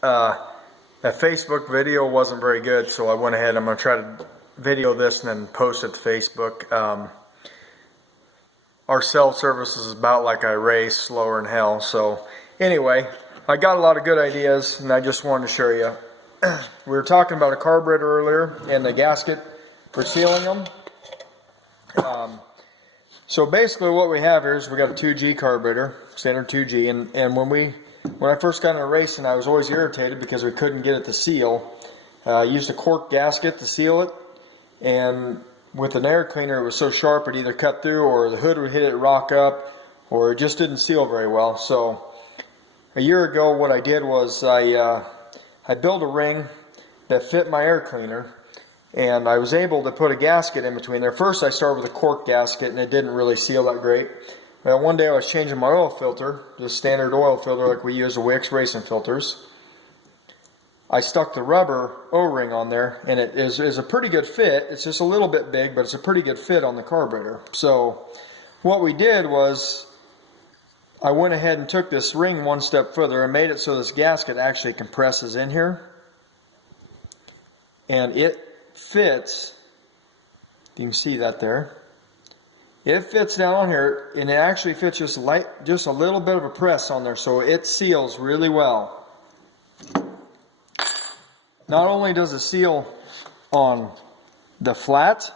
That Facebook video wasn't very good, so I went ahead. I'm going to try to video this and then post it to Facebook. Our cell service is about like I race, slower than hell. So anyway, I got a lot of good ideas, and I just wanted to show you. We were talking about a carburetor earlier and the gasket for sealing them. So basically what we have here is we got a 2G carburetor, standard 2G, and when I first got into racing, I was always irritated because we couldn't get it to seal. I used a cork gasket to seal it, and with an air cleaner it was so sharp it either cut through or the hood would hit it, rock up, or it just didn't seal very well. So a year ago what I did was I built a ring that fit my air cleaner, and I was able to put a gasket in between there. First I started with a cork gasket and it didn't really seal that great. Well, one day I was changing my oil filter, the standard oil filter like we use the Wix racing filters. I stuck the rubber O-ring on there, and it is a pretty good fit. It's just a little bit big, but it's a pretty good fit on the carburetor. So what we did was I went ahead and took this ring one step further and made it so this gasket actually compresses in here. And it fits, you can see that there. It fits down on here, and it actually fits just a little bit of a press on there, so it seals really well. Not only does it seal on the flat,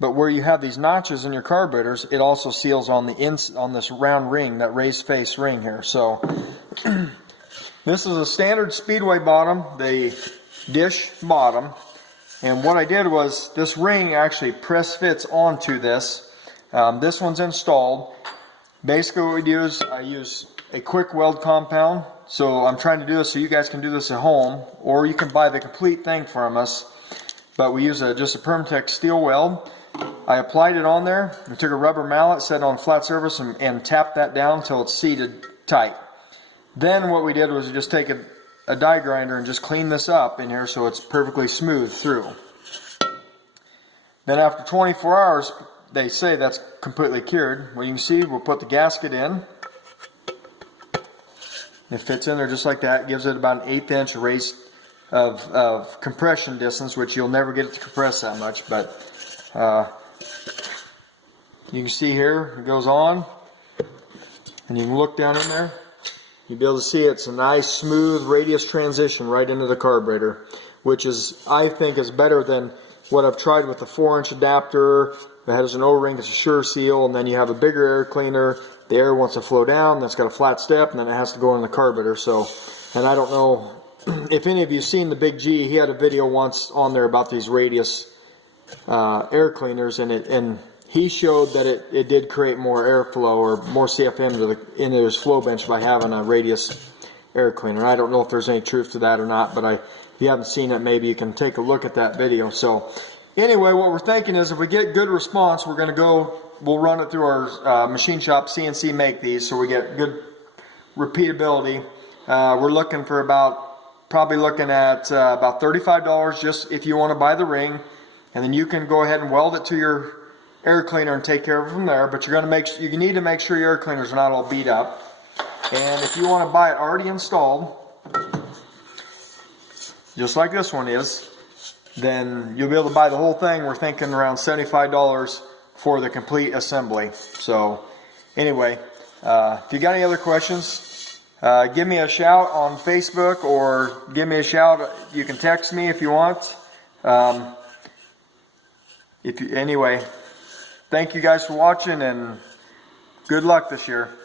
but where you have these notches in your carburetors, it also seals on on this round ring, that raised face ring here. So this is a standard Speedway bottom, the dish bottom, and what I did was this ring actually press fits onto this. This one's installed. Basically what we do is I use a quick weld compound. So I'm trying to do this so you guys can do this at home, or you can buy the complete thing from us. But we use just a Permatex steel weld. I applied it on there and took a rubber mallet, set it on a flat surface, and tapped that down until it's seated tight. Then what we did was just take a die grinder and just clean this up in here so it's perfectly smooth through. Then after 24 hours, they say that's completely cured. Well, you can see we'll put the gasket in. It fits in there just like that. It gives it about an 1/8 inch raise of compression distance, which you'll never get it to compress that much. But you can see here it goes on, and you can look down in there. You'll be able to see it's a nice smooth radius transition right into the carburetor, which is, I think, is better than what I've tried with the 4-inch adapter that has an O-ring. It's a sure seal, and then you have a bigger air cleaner. The air wants to flow down, that's got a flat step, and then it has to go in the carburetor. So, and I don't know if any of you seen the Big G. He had a video once on there about these radius air cleaners, and he showed that it did create more airflow or more CFM into his flow bench by having a radius air cleaner. I don't know if there's any truth to that or not, but if you haven't seen it, maybe you can take a look at that video. So anyway, what we're thinking is if we get good response, we'll run it through our machine shop. CNC make these, so we get good repeatability. We're looking for probably looking at about $35 just if you want to buy the ring, and then you can go ahead and weld it to your air cleaner and take care of it from there. But you need to make sure your air cleaners are not all beat up. And if you want to buy it already installed, just like this one is, then you'll be able to buy the whole thing. We're thinking around $75 for the complete assembly. So anyway, if you got any other questions, give me a shout on Facebook, or give me a shout. You can text me if you want. Anyway, thank you guys for watching, and good luck this year.